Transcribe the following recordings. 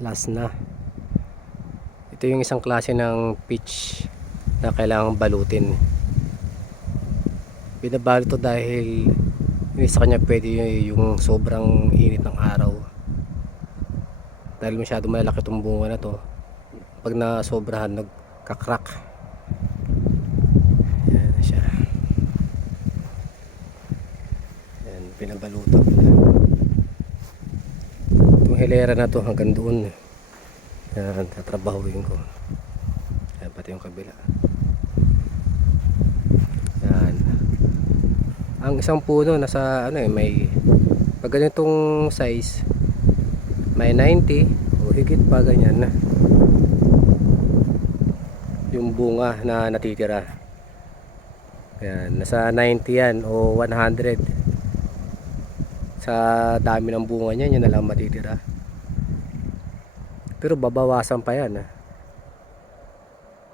last na. Ito yung isang klase ng pitch na kailangang balutin. Binabalot to dahil hindi sa kanya pwede yung sobrang init ng araw. Dahil masyado malaki itong bunga na to. Pag nasobrahan, nagkakrak. Yan na siya. Yan, pinabalutan ko na. Itong hilera na to hanggang doon. Yan, tatrabahuin ko. Yan, pati yung kabila. Yan. Ang isang puno nasa ano may pag ganitong size may 90 o higit pa ganyan na yung bunga na natitira. Yan, nasa 90 yan o 100 sa dami ng bunga niyan, yan na lang matitira. Pero babawasan pa yan.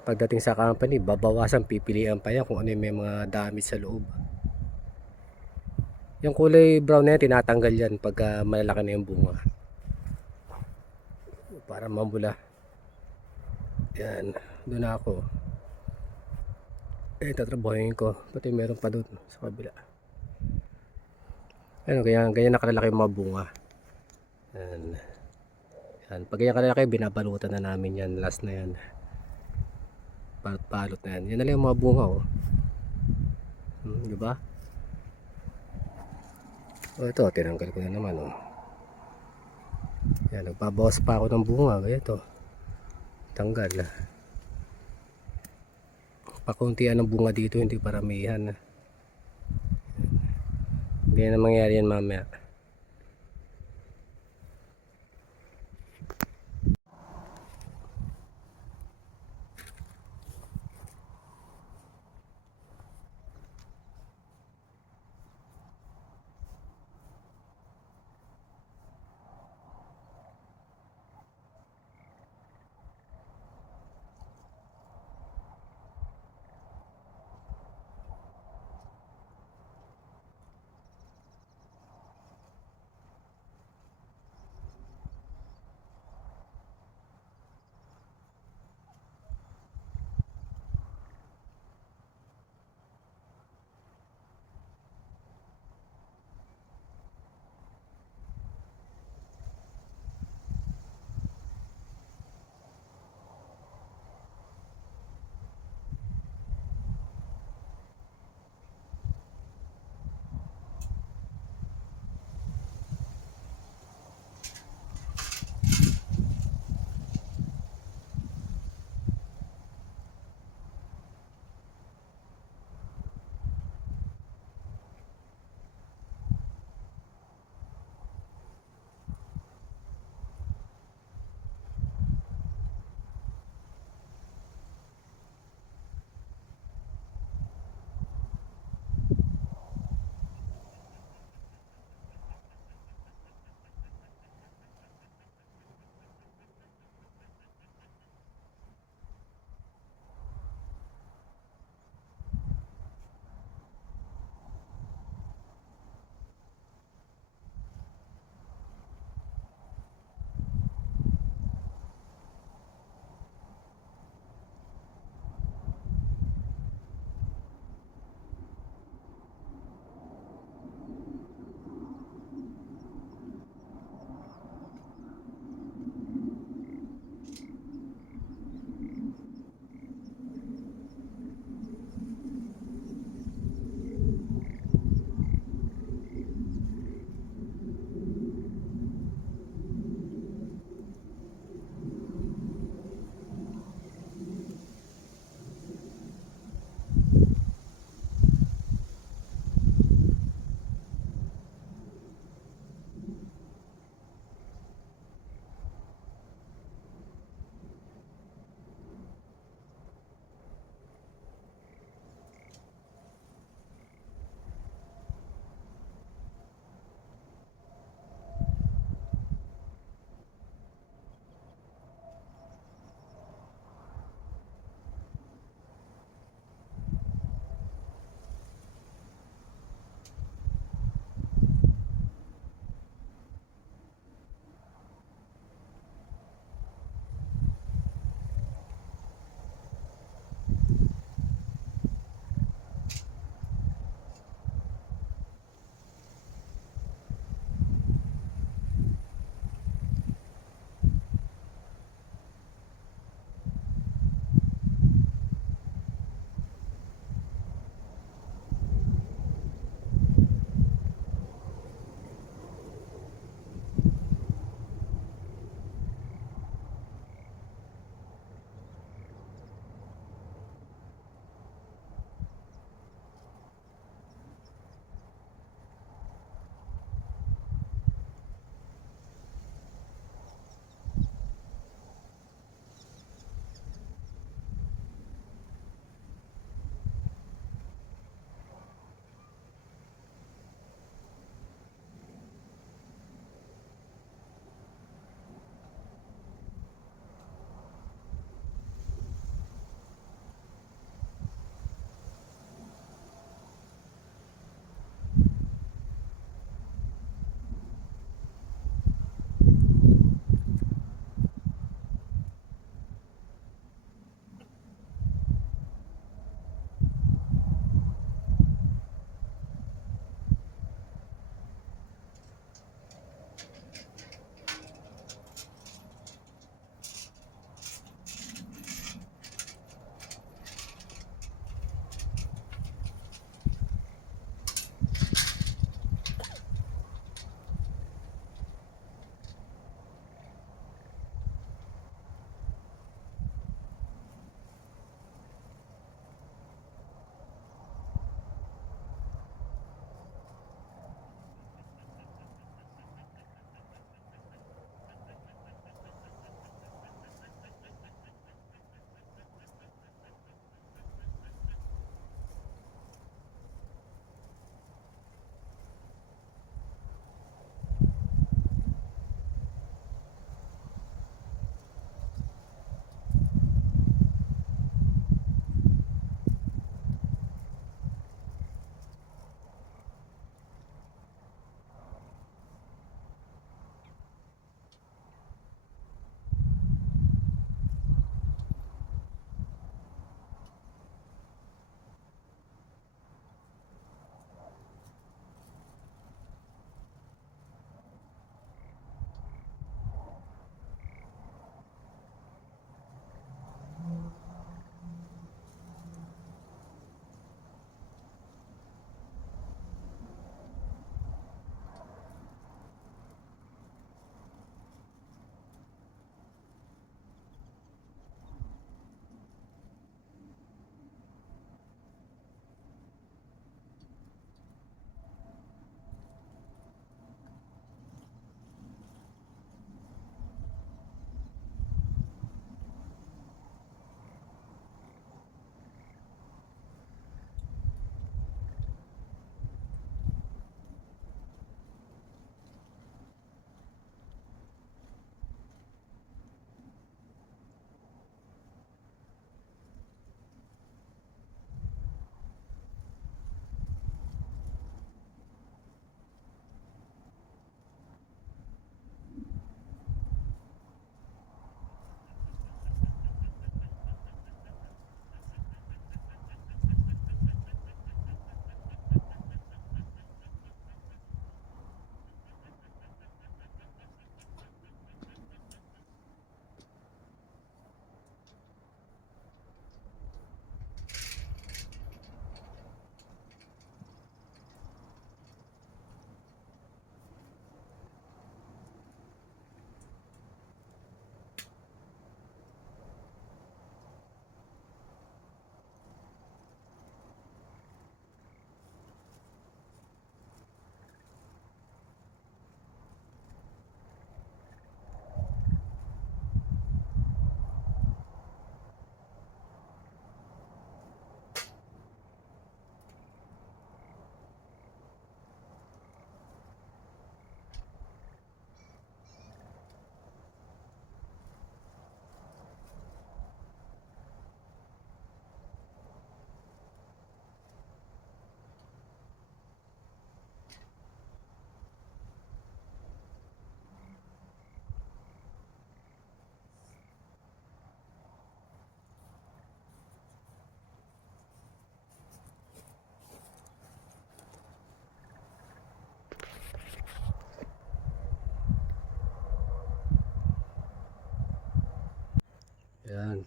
Pagdating sa company, babawasan, pipilian pa yan kung ano yung may mga damage sa loob. Yung kulay brown na yan, tinatanggal yan pagka malalaki na yung bunga para mamula. Yan, doon ako. Tatrabahin ko. Pati meron pa doon sa kabila. Ano, ganyan nakalalaki yung mga bunga. Yan. Yan. Pag ganyan kalalaki, binabalutan na namin yan. Last na yan. Balot na yan. Yan na lang yung mga bunga, oh. Diba? O ito, tinanggal ko na naman, oh. Yan, nagbabawas pa ako ng bunga. Ito. Tanggal. Pakuntian ng bunga dito, hindi paramihan. Hindi na mangyari yan mamaya.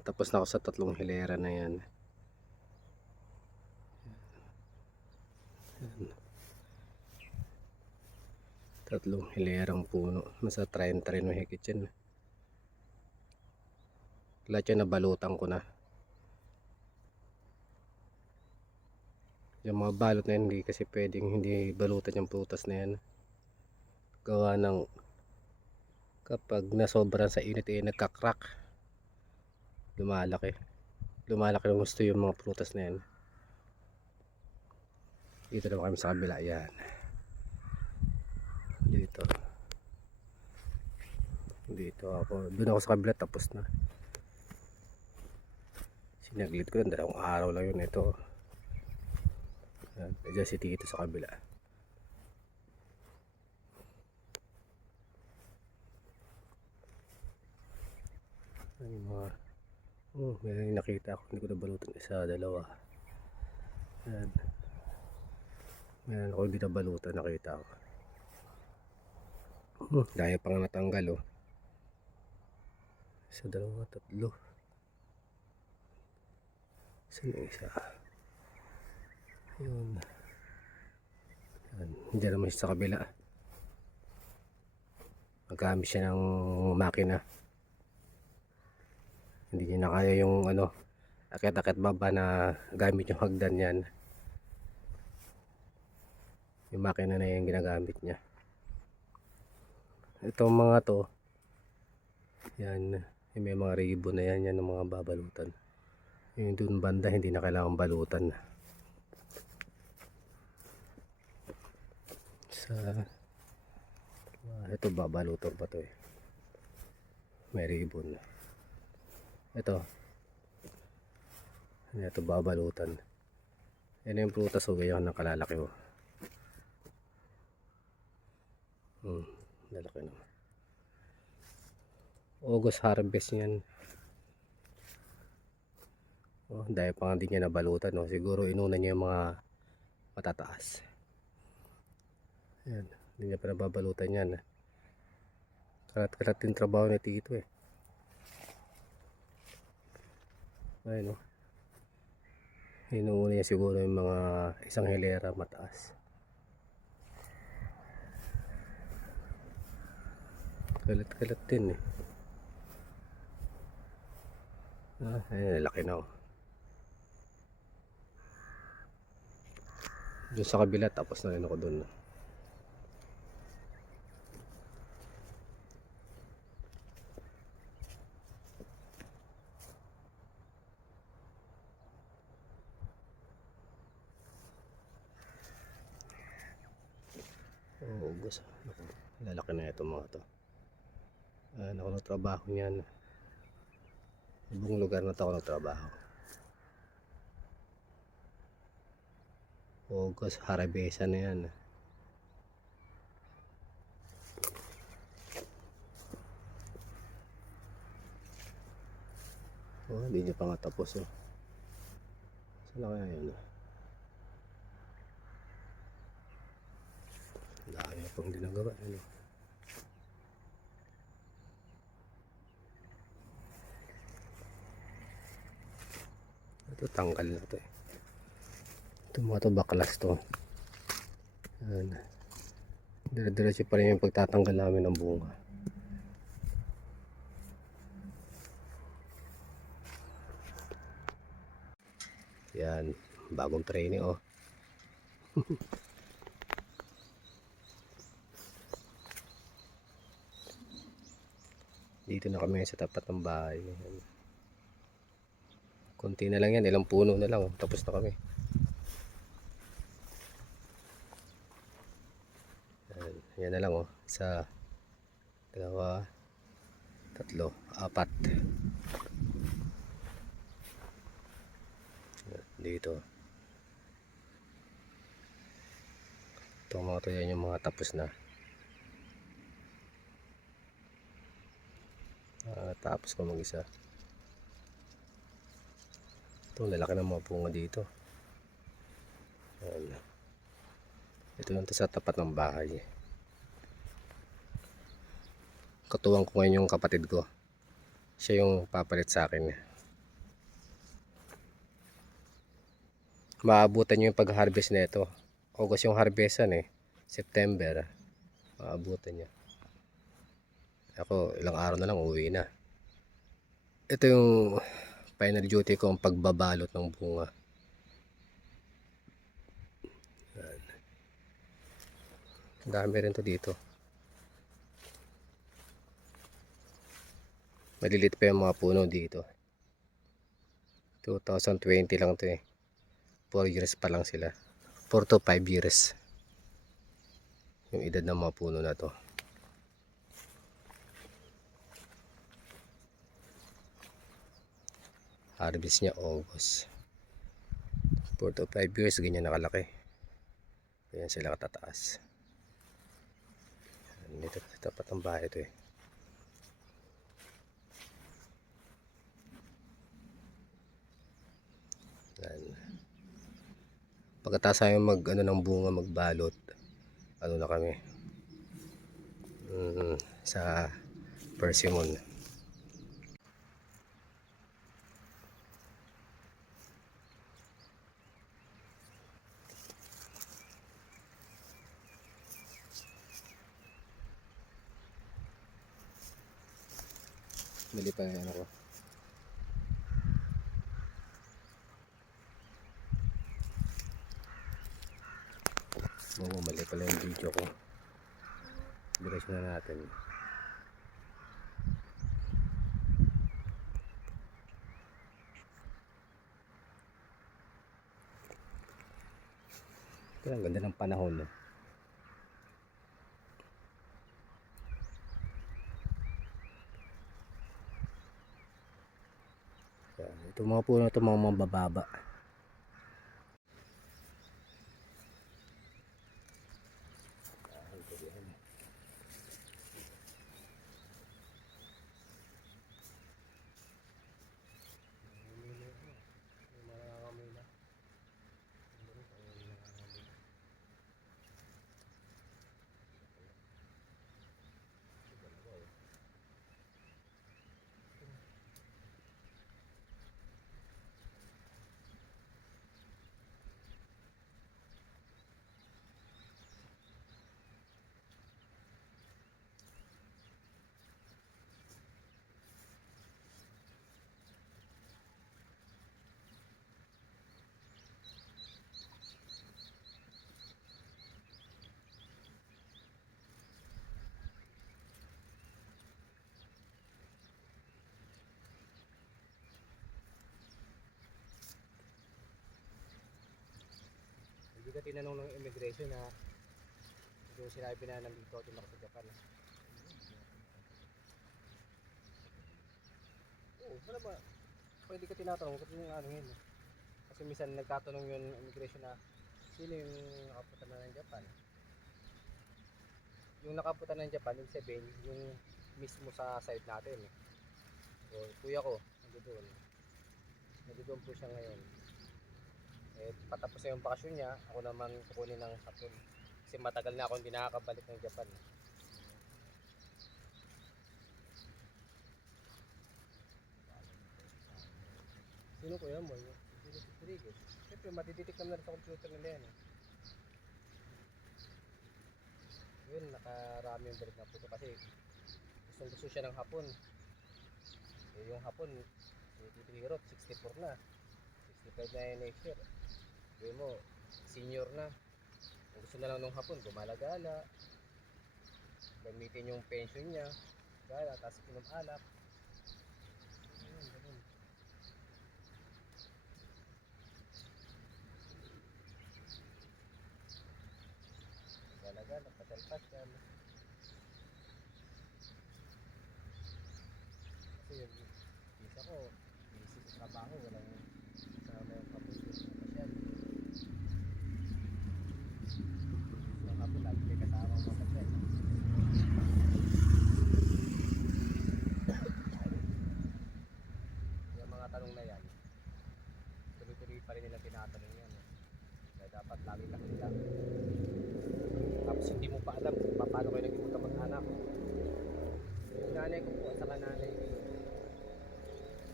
tapos na ako sa 3 hilera na yan. Ayan. 3 hilerang puno. Nasa 30 rin mahigit yan. Lahat yan nabalutan ko na. Yung mga balot na yan, hindi kasi pwedeng hindi balutan yung prutas na yan. Gawa ng kapag nasobran sa init nagkakrak, lumalaki ng gusto yung mga prutas na yan. Dito naman kami sa kabila. Yan, dito ako, doon ako sa kabila, tapos na. Sinaglit ko yun, 2 araw lang yun. Ito, dyan si Tito sa kabila. Ay, may nakita ako, hindi ko nabalutan, 1, 2. Yan, meron ako hindi nabalutan, nakita ko. Dahil pang natanggal, 1, 2, 3. Saan yung isa? Ayun. Diyan naman siya sa kabila. Magamit siya ng makina. Hindi niya na kaya yung akit-akit baba na gamit yung hagdan yan. Yung makina na yan ginagamit niya. Itong mga to, yan, may mga ribbon na yan, yan ang mga babalutan. Yung dun banda hindi na kailangan balutan. Ito babalutan pa to may ribbon. Ito babalutan. Yan yung prutas, yan ang kalalaki. Lalaki naman. August harvest yan. Dahil pa nga di niya nabalutan, siguro inuna niya yung mga matataas. Yan, hindi niya pa nababalutan yan. Kalat-kalat yung trabaho ni Tito ayun, inuuna niya siguro yung mga 1 hilera mataas. Kalat-kalat din ayun, laki na doon sa kabila, tapos na rin ako doon. August, lalaki na itong mga to. Ako nagtrabaho niyan. Ibang lugar na to ako nagtrabaho. August, harabesa na yan. Hindi niya pa nga tapos. Saan na kaya yun? Dahil pang ginagawa. Ito tanggal na to Ito mga to baklas to. Dire-diretso pa rin yung pagtatanggal namin ng bunga. Yan, bagong training Dito na kami sa tapat ng bahay. Konti na lang yan, ilang puno na lang, tapos na kami. Yan na lang 1, 2, 3, 4. Dito. Itong mga to yan yung mga tapos na. Tapos ko mag-isa. Ito, lalaki ng mga bunga dito. Ito lang sa tapat ng bahay. Katuwang ko ngayon yung kapatid ko. Siya yung papalit sa akin. maabutan nyo yung pag-harvest nito. August yung harvestan eh. September, maabutan nyo. Ako, ilang araw na lang uwi na. Ito yung final duty ko, ang pagbabalot ng bunga. Dami rin to dito. Malilit pa yung mga puno dito. 2020 lang to eh. 4 years pa lang sila. 4 to 5 years. Yung edad ng mga puno na to. Harvest niya August. 4 to 5 years, ganyan nakalaki. Ganyan sila katataas. Dito tapat ng bahay ito eh. Yan. Pagkatapos tayo ng bunga, magbalot, na kami sa persimmon. Mali pa yan ako. Oo, mali pala yung video ko. Diretso na natin. Ito, ang ganda ng panahon. No? Ito mga puno ito, mga mabababa. Hindi ka tinanong ng immigration na yung sinabi na nandito ako sa Japan. Oo, wala ba? Pwede ka tinatanong kasi yung ano yun. Kasi minsan nagtatanong yung immigration na sino yung nakapunta na ng Japan. Yung nakapunta ng Japan, yung sabihin, yung mismo sa side natin. So, kuya ko, nandoon po siya ngayon. Eh, patapos na yung bakasyon niya, ako naman kukunin ng hapon. Kasi matagal na ako hindi nakakabalik ng Japan. Sino kuya mo? Sino si Rodriguez? Siyempre, matiditik naman sa computer nila yan. Yun, nakarami yung balik na puto kasi gusto siya ng hapon. Eh, yung hapon, yung 64 na. 65 na yung next year. Sabi mo, senior na. Kung gusto na lang nung hapon, gumalagala. Gamitin yung pension niya. Gala, tapos inom alak. Ayun, ganun. Gala-gala, pasyal-pasyal. Kasi yung isa ko, busy sa trabaho, walang kasama yung hapon sa pasyal. Yung hapon, lagi may kasama mga pasyal. Yung mga tanong na yan, tuloy-tuloy pa rin nilang tinatanong yan. Kaya dapat lagi lang. Tapos hindi mo pa alam kung paano kayo naging magkamag-anak. Yung nanay ko po at saka nanay ni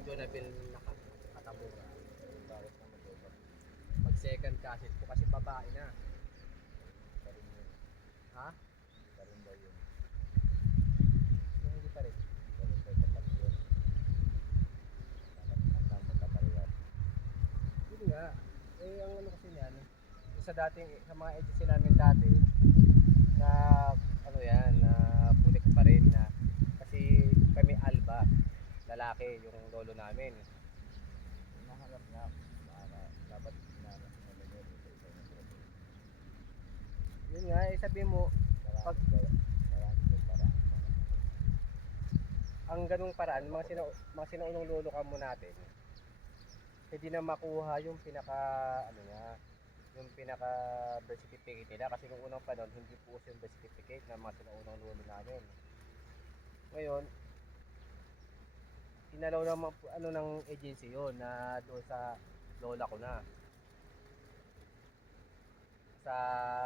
Jonathan Nakatamura, bawat na mag-over. Pag second cassette ko kasi babae na. Pa rin yun. Ha? Pa rin daw yun. Yung hindi pa rin. Pa rin daw tapat yun. Dapat ang magkaparehas. Yun nga. Eh, ang ano kasi niyan, sa dating, sa mga agency namin dati, na ano yan, na pulik pa rin na kasi kami Alba, lalaki yung lolo namin. Hinaharap niya. Baka dapat hinaharap niya na yun. Isa yung protein. Yun nga, eh sabi mo, pag Maraming daw paraan. ang ganung paraan, mga sinaunong lolo kamo natin, hindi na makuha yung pinaka, ano nga, yung pinaka birth certificate nila kasi nung unang panahon hindi po yung birth certificate ng mga sinaunang lolo namin. Ngayon, inalaw naman po ano ng agency yon na doon sa lola ko na. Sa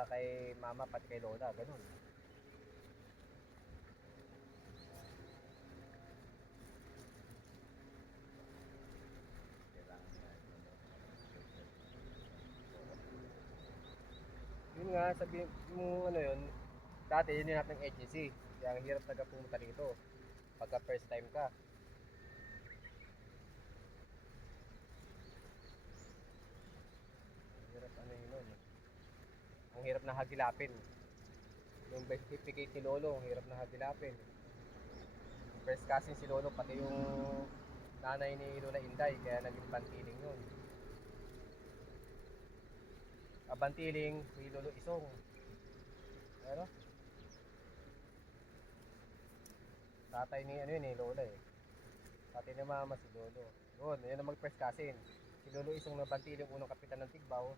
kay mama pati kay lola, ganun. Kailangan niya. Yun nga, sabi mo ano yun, dati yun yung nating agency. Kaya ang hirap talaga pumunta dito pagka first time ka. Ang hirap ano yun nun. Ang hirap na hagilapin. Yung birth certificate ni lolo, ang hirap na hagilapin. Yung first cousin si lolo, pati yung nanay ni Lola Inday, kaya naging bantiling yun. Abantiling, si Lolo Isong. Ano? Tatay ni ano yun eh, Lola eh. Tatay ni mama si Lolo. Yun, yun ang mag-first cousin. Si Lolo Isong na bantiling unang kapitan ng Tigbaw.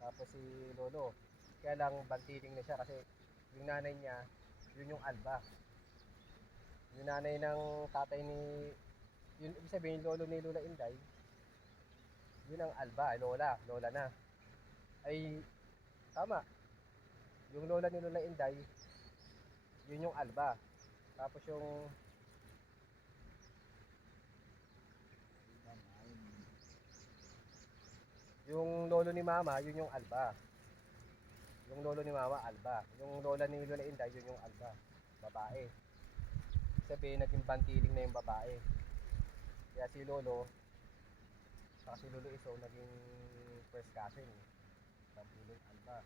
Tapos si Lolo. Kaya lang bantiling na siya kasi yung nanay niya, yun yung Alba. Yung nanay ng tatay ni, yun ibig sabihin lolo ni Lola Inday, yun ang Alba, Lola na. Ay, tama. Yung lola ni Lola Inday, yun yung Alba. Tapos yung lolo ni Mama, yun yung Alba. Yung lolo ni Mama, Alba. Yung lola ni Lola Inday, yun yung Alba. Babae. Sabihin, naging bantiling na yung babae. Kaya si Lolo, saka si Lolo Iso, naging first cousin. Bantiling Alba.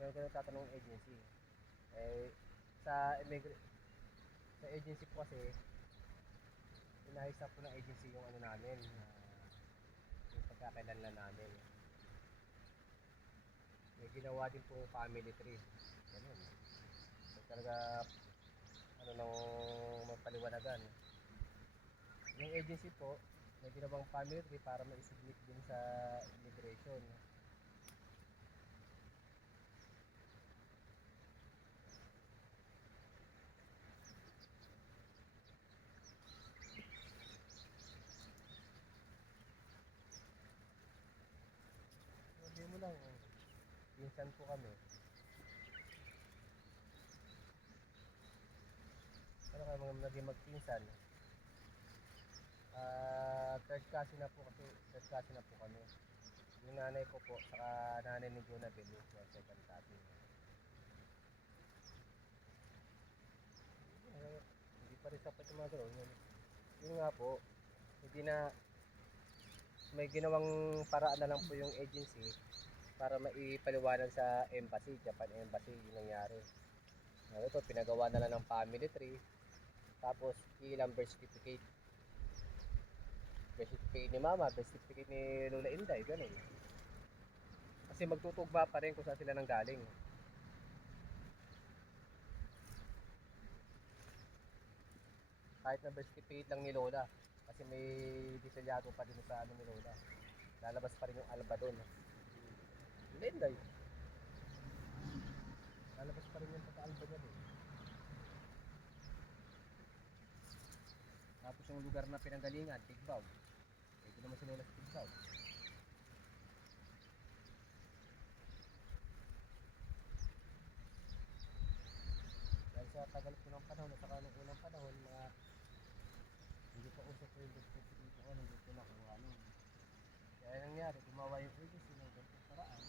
Ngayon ko nagtatanong agency. Eh, sa agency po kasi, inayos na po ng agency yung ano namin, yung pagkakailanlan namin. May ginawa din po family tree. Ganun. So, talaga, ano nang mapaliwanagan. Yung agency po, may ginawang family tree para ma-submit din sa immigration. Sabi mo lang, pinsan po kami. Ano kayo mga naging magpinsan? Third cousin na po kasi, third cousin na po kami. Yung nanay ko po, saka nanay ni Jonabel, yung second cousin. Hindi pa rin sapat yung mga gano'n. Yun nga po, hindi na, may ginawang paraan na lang po yung agency para maipaliwanag sa embassy, Japan embassy, yung nangyari. Ito, pinagawa na lang ng family tree, tapos ilang birth certificate. Birth certificate ni mama, birth certificate ni Lola Inday, ganun. Kasi magtutugma pa rin kung saan sila nang galing. Kahit na birth certificate lang ni Lola, kasi may detalyado pa din sa ano ni Lola. Lalabas pa rin yung Alba doon. Lola Inday. Lalabas pa rin yung pagka-Alba niya doon. Tapos yung lugar na pinanggalingan, Tigbaw. Pwede naman si Lola sa Tigbaw. Dahil sa tagal po ng panahon, at saka nung unang panahon, mga hindi po usok ko yung gusto ko ano, gusto na kung ano. Kaya nangyari, gumawa yung agency ng ganitong paraan.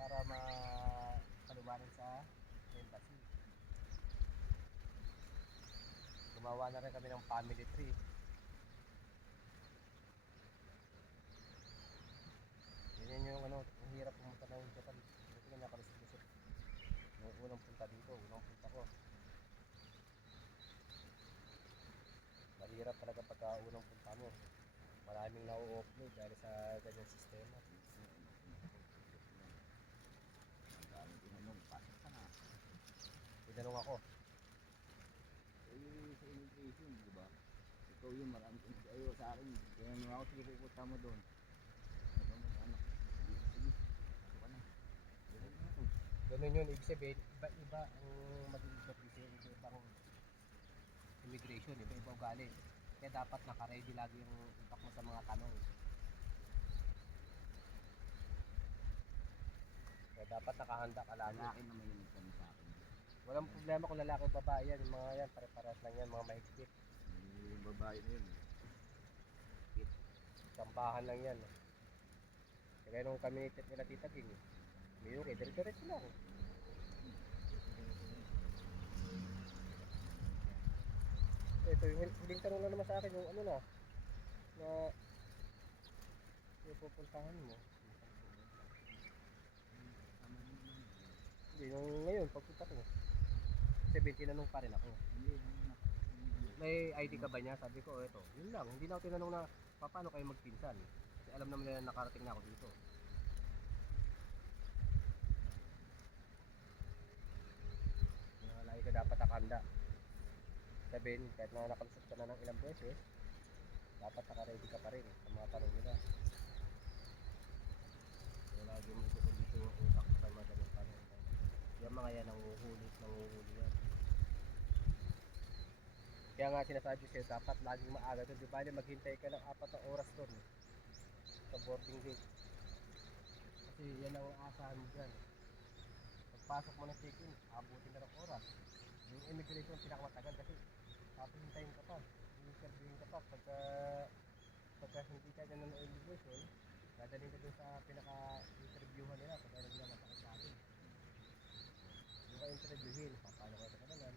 Para mapaliwanan sa embassy. Gumawa na rin kami ng family tree. Ganyan yung ano, ang hirap pumunta ng Japan. Buti nga nakalusot-lusot. Yung unang punta dito, unang punta ko. Mahirap talaga pagka unang punta mo. Maraming na-upload dahil sa ganyang sistema. Ang daming tinanong, pasok ka na. Tinanong ako, Eh, sa immigration, di ba? Ikaw yung marami ayaw sa akin. Kaya nung ako, sige pupunta mo doon. Ano ba mo, ano? Sige, sige. Pasok ka na. Sige na ako. ganun yun, ibig sabihin, iba-iba ang magiging provision, iba-ibang immigration, iba-iba ugali. Kaya dapat naka-ready lagi yung utak mo sa mga tanong. Kaya dapat nakahanda ka lagi. Lalaki naman yung nagtanong sa akin. Walang problema kung lalaki o babae yan, yung mga yan, pare-pares lang yan, mga mahigpit. Yung babae na yun. Sambahan lang yan. Kaya nung kami nila Tita Ging, may okay, dire-diretso lang. Ito, yung huling tanong na naman sa akin, yung ano na yung pupuntahan mo. Hindi, nung ngayon, pagpunta ko, 17 tinanong pa rin ako. Hindi, May ID ka ba niya? Sabi ko, ito, yun lang. Hindi na ako tinanong na, paano kayo magpinsan? Kasi alam naman nila na nakarating na ako dito. Lagi ka dapat nakahanda. Sabihin, kahit na nakalusot ka na ng ilang beses, dapat naka-ready ka pa rin sa mga tanong nila. Kaya lagi mo ito yung utak sa mga ganyan tanong. Yung mga yan, nanguhuli yan. Kaya nga sinasabi sa'yo, dapat laging maaga doon. Di ba, maghintay ka ng 4 na oras doon sa boarding gate. Kasi yan ang aasahan mo dyan. Pagpasok mo ng check-in, abutin na ng oras. Yung immigration pinakamatagal kasi papahintayin ka pa, i-interviewin ka pa. Pagka hindi ka dyan ng immigration, dadalhin ka dun sa pinaka-interviewhan nila pag ano nila masakit sa atin. Yung ka interviewin, paano ka nakadalan.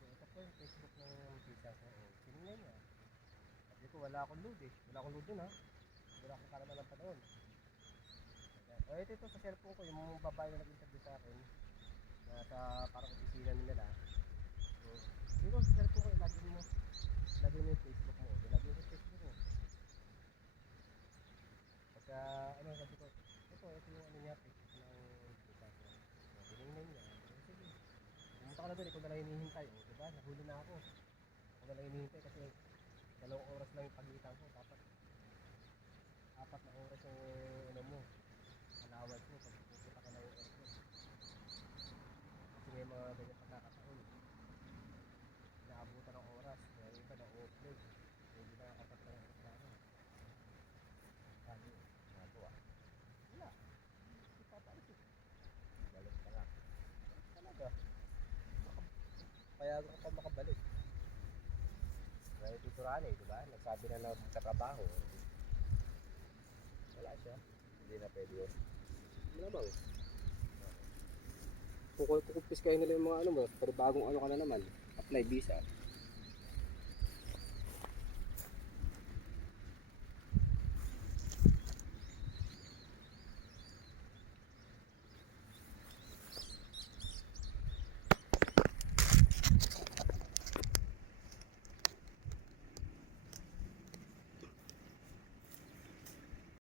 Ito po yung Facebook ng pizza ko. Tinignan niya. Sabi ko, wala akong load eh. Wala akong load dun ha. Wala akong kalaman ng panahon. O ito sa cellphone ko, yung babae na nag-interview sa akin, na sa parang opisina nila. Dito sa cellphone ko, ilagay mo yung Facebook mo. Ilagay mo yung Facebook mo. Pagka, ano, sabi ko, ito yung ano niya, Facebook ng pizza ko. Tinignan niya. Sige. Pumunta ka na doon, ikaw na lang hinihintay. O, diba? Nahuli na ako. Ako na lang hinihintay kasi 2 oras lang yung pagitan ko. Dapat 4 na oras yung ano mo, allowance mo pag pupunta ka ng airport. Kasi may mga ganyan pagkakataon. Naabutan ng oras. Kaya yung iba na-offload. Hindi na nakakapag ng reklamo. ano, nagawa. Wala. Hindi papalit eh. Balik ka lang. Talaga. Payagan ka pa makabalik. Kaya Tito Rani, di ba? Nagsabi na lang sa trabaho. Wala siya. Hindi na pwede yun. Malamang. Kukumpis kayo nila yung mga ano mo, pero bagong ano ka na naman. Apply visa.